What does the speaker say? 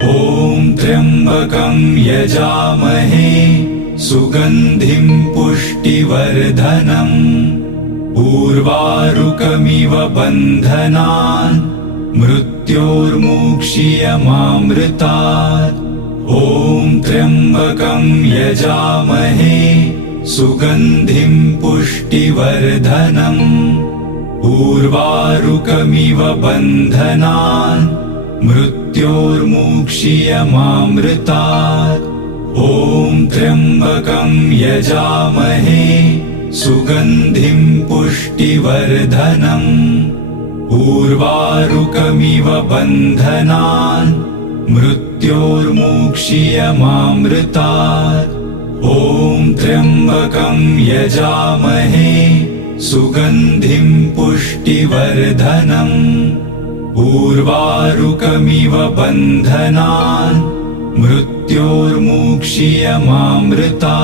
ॐ त्र्यम्बकं यजामहे सुगन्धिं पुष्टिवर्धनम् उर्वारुकमिव बन्धनान् मृत्योर्मुक्षीयमामृतात्। ॐ त्र्यम्बकं यजामहे सुगन्धिं पुष्टिवर्धनम् उर्वारुकमिव बन्धनान् मृत्योर्मुक्षीयमामृतात्। ॐ त्र्यम्बकं यजामहे सुगन्धिं पुष्टिवर्धनम् उर्वारुकमिव बन्धनान् मृत्योर्मुक्षीयमामृतात्। ॐ त्र्यम्बकं यजामहे सुगन्धिं पुष्टिवर्धनम् उर्वारुकमिव बन्धनान् मृत्योर्मुक्षीयमामृतात्।